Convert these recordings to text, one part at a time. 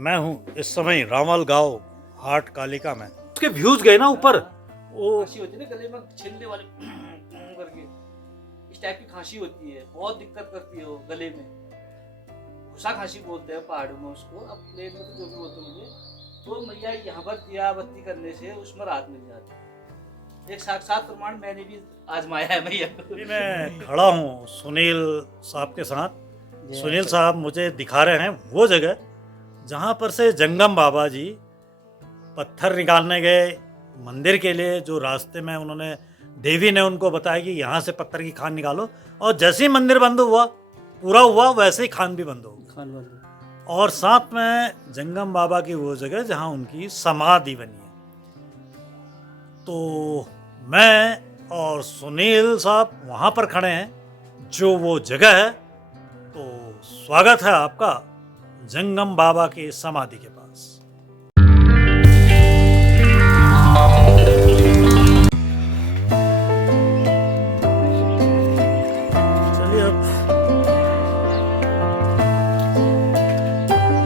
मैं हूँ इस समय रावल गांव हाट कालिका में। उसके व्यूज गए ना ऊपर, वो खांसी होती है ना गले में छीलने वाले करके, इस टाइप की खांसी होती है, बहुत दिक्कत करती है वो गले में। घुसा खांसी बोलते हैं पहाड़ों में उसको, अब प्लेन में तो जो भी बोलते हैं मुझे। तो मैया यहाँ पर दिया बत्ती करने से उसमें राहत मिल जाती है। एक साक्षात प्रमाण मैंने भी आजमाया है मैया को। मैं खड़ा हूँ सुनील साहब के साथ। सुनील साहब मुझे दिखा रहे हैं वो जगह जहाँ पर से जंगम बाबा जी पत्थर निकालने गए मंदिर के लिए। जो रास्ते में उन्होंने देवी ने उनको बताया कि यहाँ से पत्थर की खान निकालो, और जैसे ही मंदिर बंद हुआ पूरा हुआ वैसे ही खान भी बंद हो गई। और साथ में जंगम बाबा की वो जगह जहाँ उनकी समाधि बनी है। तो मैं और सुनील साहब वहाँ पर खड़े हैं जो वो जगह है। तो स्वागत है आपका जंगम बाबा की समाधि के पास। चलिए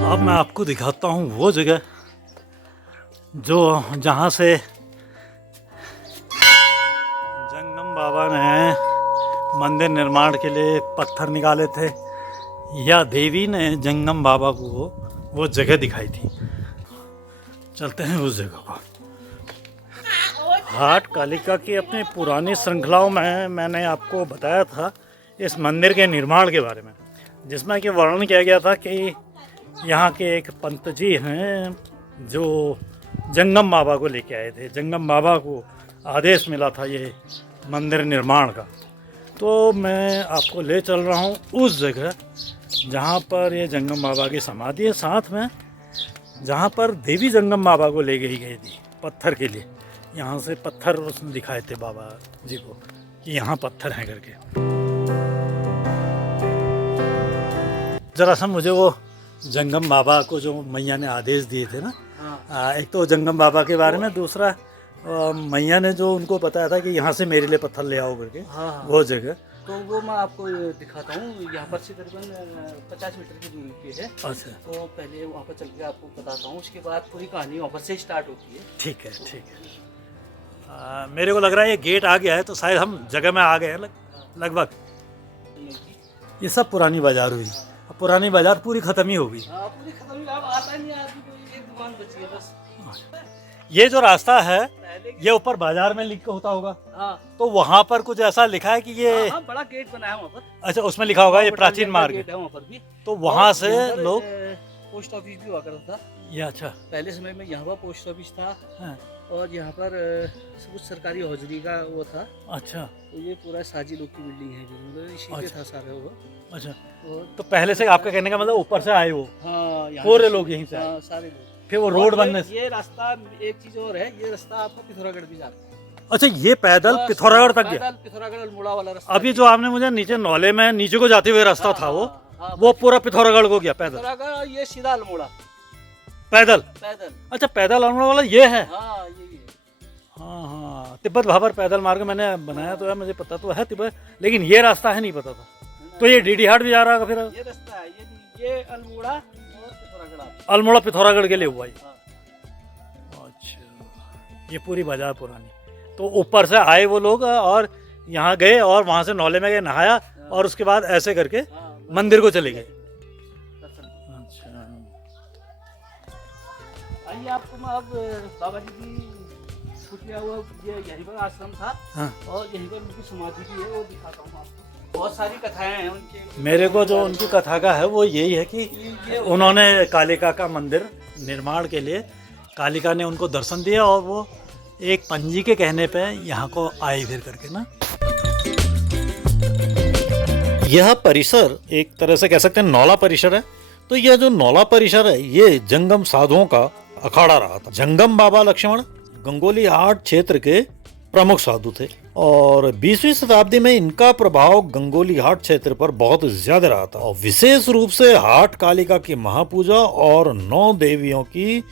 अब मैं आपको दिखाता हूँ वो जगह जो जहाँ से जंगम बाबा ने मंदिर निर्माण के लिए पत्थर निकाले थे, या देवी ने जंगम बाबा को वो जगह दिखाई थी। चलते हैं उस जगह पर। हाट कालिका की अपनी पुरानी श्रृंखलाओं में मैंने आपको बताया था इस मंदिर के निर्माण के बारे में, जिसमें कि वर्णन किया गया था कि यहाँ के एक पंत जी हैं जो जंगम बाबा को लेके आए थे। जंगम बाबा को आदेश मिला था ये मंदिर निर्माण का। तो मैं आपको ले चल रहा हूँ उस जगह जहाँ पर ये जंगम बाबा की समाधि है, साथ में जहाँ पर देवी जंगम बाबा को ले गई थी पत्थर के लिए। यहाँ से पत्थर उसने दिखाए थे बाबा जी को कि यहाँ पत्थर हैं करके। जरा सा मुझे वो जंगम बाबा को जो मैया ने आदेश दिए थे ना, एक तो जंगम बाबा के बारे में, दूसरा मैया ने जो उनको बताया था कि यहाँ से मेरे लिए पत्थर ले आओ करके। वो जगह तो वो मैं आपको दिखाता हूँ। यहाँ पर से तकरीबन 50 मीटर की दूरी पे है। अच्छा, तो पहले वहाँ पर चल के आपको बताता हूँ, उसके बाद पूरी कहानी वहाँ पर से स्टार्ट होती है। ठीक है ठीक है। मेरे को लग रहा है ये गेट आ गया है, तो शायद हम जगह में आ गए हैं लगभग। ये सब पुरानी बाजार हुई, अब पुरानी बाजार पूरी खत्म ही होगी। पूरी खत्म ही, अब आता नहीं आदमी को, एक दुकान बची है बस। ये जो रास्ता है ये ऊपर बाजार में लिख के होता होगा। तो वहाँ पर कुछ ऐसा लिखा है कि ये बड़ा गेट बना है वहाँ पर। अच्छा, उसमें लिखा होगा ये प्राचीन मार्ग गेट है वहाँ पर भी। तो वहाँ से लोग पोस्ट ऑफिस भी हुआ करता था ये। अच्छा, पहले समय में यहाँ पर पोस्ट ऑफिस था। हाँ। और यहाँ पर कुछ सरकारी हौजरी का वो था। अच्छा, तो ये पूरा साजी लोग की बिल्डिंग है, मतलब इसी पे था सारा वो। अच्छा, और तो पहले से आपका कहने का मतलब ऊपर से आए वो हाँ, पूरे लोग यहीं से आए। हाँ, सारे लोग। फिर वो रोड बनने से। ये रास्ता, एक चीज और है, ये रास्ता आपका पिथौरागढ़ भी जाता है। अच्छा, ये पैदल पिथौरागढ़ तक गया। पैदल पिथौरागढ़ अल्मोड़ा वाला रास्ता। अभी जो आपने मुझे नीचे नौले में नीचे को जाते हुए रास्ता था वो पूरा पिथौरागढ़ को गया पैदल। पिथौरागढ़, ये सीधा अल्मोड़ा पैदल। पैदल। अच्छा, पैदल अल्मोड़ा वाला ये है। हाँ, ये है। हाँ हाँ, तिब्बत भाबर पैदल मार्ग मैंने बनाया तो है, मुझे पता तो है तिब्बत, लेकिन ये रास्ता है नहीं पता था। तो ये डीडी हाट भी जा रहा है फिर। ये रास्ता है, ये अल्मोड़ा और पिथौरागढ़ आता है। अल्मोड़ा पिथौरागढ़ के लिए हुआ ये। हाँ। अच्छा, ये पूरी बाजार पुरानी। तो ऊपर से आए वो लोग और यहाँ गए और वहाँ से नौले में गए, नहाया और उसके बाद ऐसे करके मंदिर को चले गए। अच्छा, आइए आपको मैं अब बाबा जी की छुट्टिया हुआ ये यहीं पर आश्रम था। हाँ। और यहीं पर उनकी समाधि भी है, वो दिखाता हूँ आपको। बहुत सारी कथाएं हैं उनके। मेरे को जो उनकी कथा का है वो यही है कि उन्होंने कालिका का मंदिर निर्माण के लिए कालिका ने उनको दर्शन दिया और वो एक पंजी के कहने पे यहाँ को आए फिर करके ना। यह परिसर एक तरह से कह सकते हैं नौला परिसर है। तो यह जो नौला परिसर है ये जंगम साधुओं का अखाड़ा रहा था। जंगम बाबा लक्ष्मण गंगोली हाट क्षेत्र के प्रमुख साधु थे और 20वीं शताब्दी में इनका प्रभाव गंगोली हाट क्षेत्र पर बहुत ज्यादा रहा था। और विशेष रूप से हाट कालिका की महापूजा और 9 देवियों की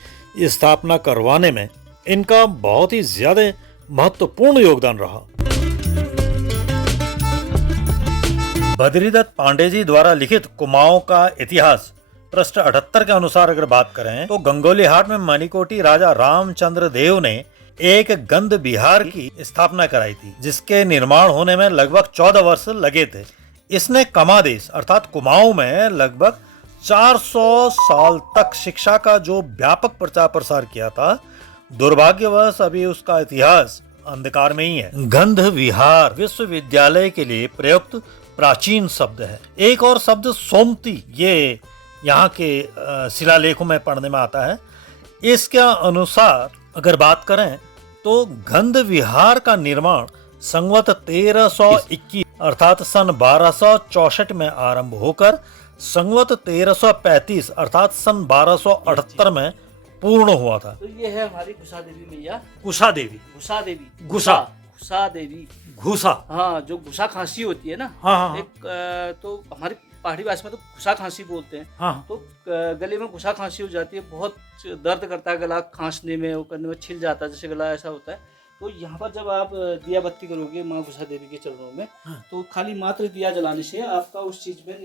स्थापना करवाने में इनका बहुत ही ज्यादा महत्वपूर्ण योगदान रहा। बद्रीदत्त पांडे जी द्वारा लिखित कुमाऊं का इतिहास पृष्ठ 78 के अनुसार अगर बात करें तो गंगोली हाट में मणिकोटी राजा रामचंद्र देव ने एक गंध विहार की स्थापना कराई थी, जिसके निर्माण होने में लगभग 14 वर्ष लगे थे। इसने कमादेश अर्थात कुमाऊं में लगभग 400 साल तक शिक्षा का जो व्यापक प्रचार प्रसार किया था। दुर्भाग्यवश अभी उसका इतिहास अंधकार में ही है। गंध विहार विश्वविद्यालय के लिए प्रयुक्त प्राचीन शब्द है। एक और शब्द सोमती, ये यहाँ के शिलालेखों में पढ़ने में आता है। इसके अनुसार अगर बात करें तो गंध विहार का निर्माण संवत 1321 अर्थात सन 1264 में आरंभ होकर संवत 1335 अर्थात सन 1278 में पूर्ण हुआ था। तो ये है हमारी घुसा देवी मैया। कुशा देवी, घुसा देवी, घुसा घुसा देवी, घुसा, हाँ, जो घुसा खांसी होती है ना, हाँ हाँ एक तो हमारी पहाड़ी भाषा में तो घुसा खांसी बोलते हैं। हाँ, तो गले में घुसा खांसी हो जाती है, बहुत दर्द करता है गला, खांसने में वो करने में छिल जाता है, जैसे गला ऐसा होता है। तो यहाँ पर जब आप दिया बत्ती करोगे माँ घुसा देवी के चरणों में, हाँ। तो खाली मात्र दिया जलाने से आपका उस चीज में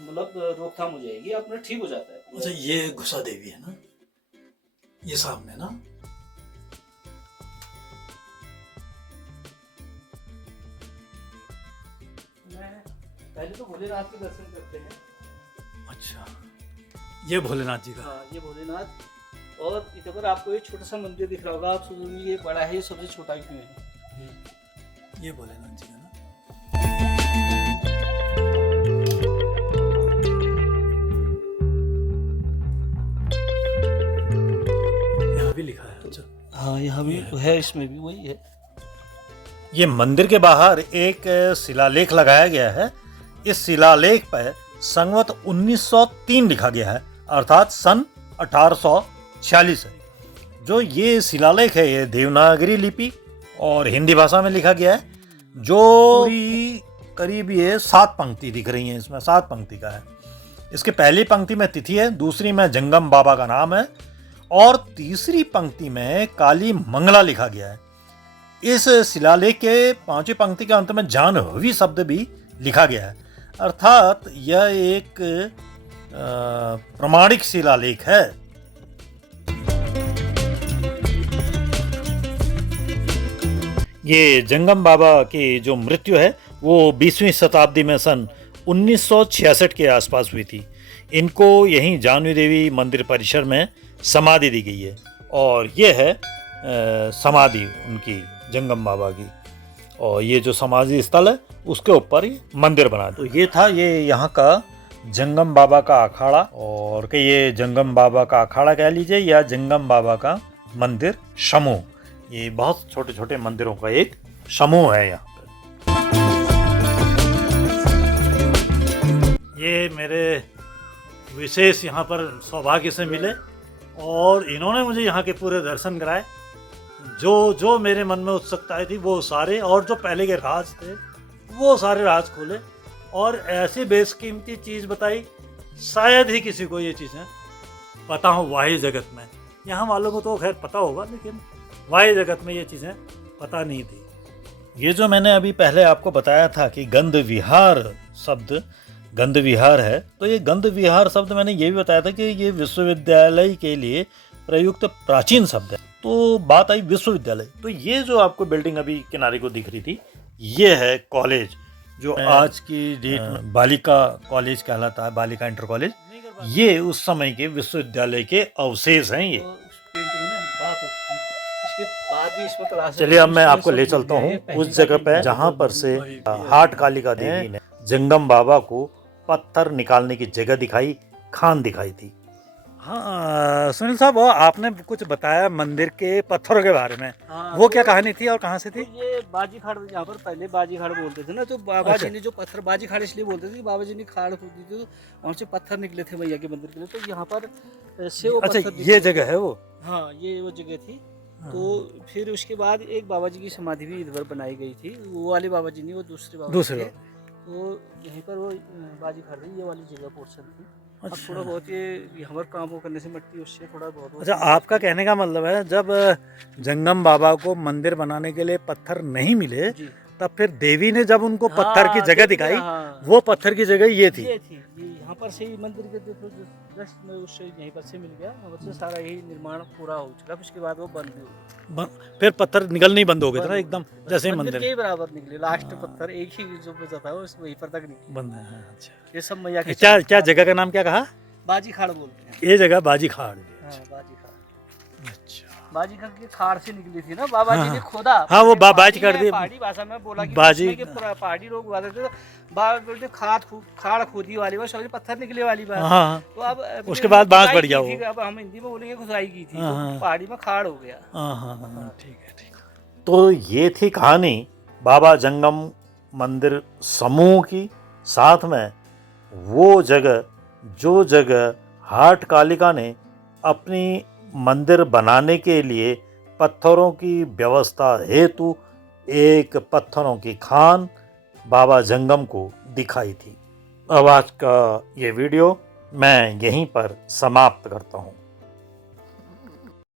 मतलब रोकथाम हो जाएगी, अपना ठीक हो जाता है। अच्छा, ये घुसा देवी है ना, ये सामने ना। पहले तो भोलेनाथ के दर्शन करते हैं। अच्छा, ये भोलेनाथ जी का। हाँ, ये भोलेनाथ। और इधर पर आपको एक छोटा सा मंदिर दिख रहा होगा, आप सोचेंगे ये बड़ा है, ये सबसे छोटा क्यों है? ये भोलेनाथ जी का ना। यहाँ भी लिखा है। अच्छा, हाँ, यहाँ भी है, इसमें भी वही है। ये मंदिर के बाहर एक शिलालेख लगाया गया है। इस शिलालेख पर संवत 1903 लिखा गया है अर्थात सन 1846 है। जो ये शिलालेख है ये देवनागरी लिपि और हिंदी भाषा में लिखा गया है। जो करीब ये 7 पंक्ति दिख रही हैं, इसमें 7 पंक्ति का है। इसके पहली पंक्ति में तिथि है, दूसरी में जंगम बाबा का नाम है और तीसरी पंक्ति में काली मंगला लिखा गया है। इस शिलालेख के 5वीं पंक्ति के अंत में जाह्नवी शब्द भी लिखा गया है अर्थात यह एक प्रमाणिक शिलालेख है। ये जंगम बाबा की जो मृत्यु है वो 20वीं शताब्दी में सन 1966 के आसपास हुई थी। इनको यहीं जाह्नवी देवी मंदिर परिसर में समाधि दी गई है और ये है समाधि उनकी जंगम बाबा की। और ये जो समाधि स्थल है उसके ऊपर ही मंदिर बना। तो ये था ये यहाँ का जंगम बाबा का अखाड़ा, और कि ये जंगम बाबा का अखाड़ा कह लीजिए या जंगम बाबा का मंदिर समूह। ये बहुत छोटे छोटे मंदिरों का एक समूह है यहाँ पे। ये मेरे विशेष यहाँ पर सौभाग्य से मिले और इन्होंने मुझे यहाँ के पूरे दर्शन कराए। जो मेरे मन में उत्सुकताएं थी वो सारे, और जो पहले के राज थे वो सारे राज खोले और ऐसी बेशकीमती चीज़ बताई शायद ही किसी को ये चीज़ें पता हो वाही जगत में। यहाँ वालों को तो खैर पता होगा लेकिन वाही जगत में ये चीज़ें पता नहीं थी। ये जो मैंने अभी पहले आपको बताया था कि गंध विहार शब्द गंध विहार है, तो ये गंध विहार शब्द मैंने ये भी बताया था कि ये विश्वविद्यालय के लिए प्रयुक्त प्राचीन शब्द है। तो बात आई विश्वविद्यालय, तो ये जो आपको बिल्डिंग अभी किनारे को दिख रही थी ये है कॉलेज जो आज की डेट में बालिका कॉलेज कहलाता है, बालिका इंटर कॉलेज। ये उस समय के विश्वविद्यालय के अवशेष हैं। ये चलिए अब मैं आपको ले चलता हूँ उस जगह पे जहाँ पर से हाट कालिका देवी ने जंगम बाबा को पत्थर निकालने की जगह दिखाई, खान दिखाई थी। हाँ सुनील साहब, वो आपने कुछ बताया मंदिर के पत्थरों के बारे में। हाँ, वो क्या कहानी थी और कहाँ से थी? तो ये बाजी खाड़, यहाँ पर पहले बाजी खाड़ बोलते थे ना, तो बाबा जी ने जो पत्थर, बाजी खाड़ इसलिए बोलते थे कि बाबा जी ने खाड़ खोदी थी तो वहाँ से पत्थर निकले थे मैया के मंदिर के लिए, तो यहाँ पर से वो अच्छा, पत्थर ये जगह है वो? हाँ, ये वो जगह थी। तो फिर उसके बाद एक बाबा जी की समाधि भी इधर बनाई गई थी। वो वाले बाबा जी नहीं, वो दूसरे बाबा थे। तो यहीं पर वो बाजी खाड़ रही, ये वाली जगह पोर्शन थी। अब थोड़ा बहुत ये यहाँ पर काम करने से मिट्टी उससे थोड़ा बहुत। अच्छा, आपका कहने का मतलब है जब जंगम बाबा को मंदिर बनाने के लिए पत्थर नहीं मिले तब फिर देवी ने जब उनको पत्थर की जगह दिखाई, वो पत्थर की जगह ये थी। यहाँ वहाँ पर से ही मंदिर के देखो जस्ट में उससे यहीं पर से मिल गया, वहाँ से सारा यही निर्माण पूरा हो चुका, उसके बाद वो बंद हो गया। फिर पत्थर निकलने ही बंद हो गए थे ना एकदम, जैसे ही मंदिर मंदिर के ही बराबर निकले, लास्ट पत्थर एक ही जो बचा था वो वहीं पर तक निकले। बंद है। अच्छा, ये सब मैया के क्या क्या जगह का नाम क्या कहा? बाजी खाड़ बोलते हैं। ये जगह बाजी खाड़। हाँ, बाजी खाड़। अच्छा, बाजी खाड़ की खाड़ से निकली थी ना, बाबा जी ने हाँ। खोदा। हाँ, वो पहले बाजी कर में दी। पहाड़ी भाषा में बोला कि बाजी- उसमें कि पहाड़ी लोग हुआ थे, बोलते खाड़ खोदी वाली बात, सॉरी पत्थर निकले वाली बात। हाँ, तो अब उसके बाद बांस खुदाई बढ़ गया की थी, वो। अब हम हिंदी में बोलेंगे खुदाई की थी, हाँ, तो हाँ। पहाड़ी में खाड़ हो गया। हाँ, हाँ, हाँ, ठीक है, ठीक है। तो ये थी कहानी बाबा जंगम मंदिर समूह की, साथ में वो जगह जो जगह हाट कालिका ने अपनी मंदिर बनाने के लिए पत्थरों की व्यवस्था हेतु एक पत्थरों की खान बाबा जंगम को दिखाई थी। अब आज का ये वीडियो मैं यहीं पर समाप्त करता हूँ।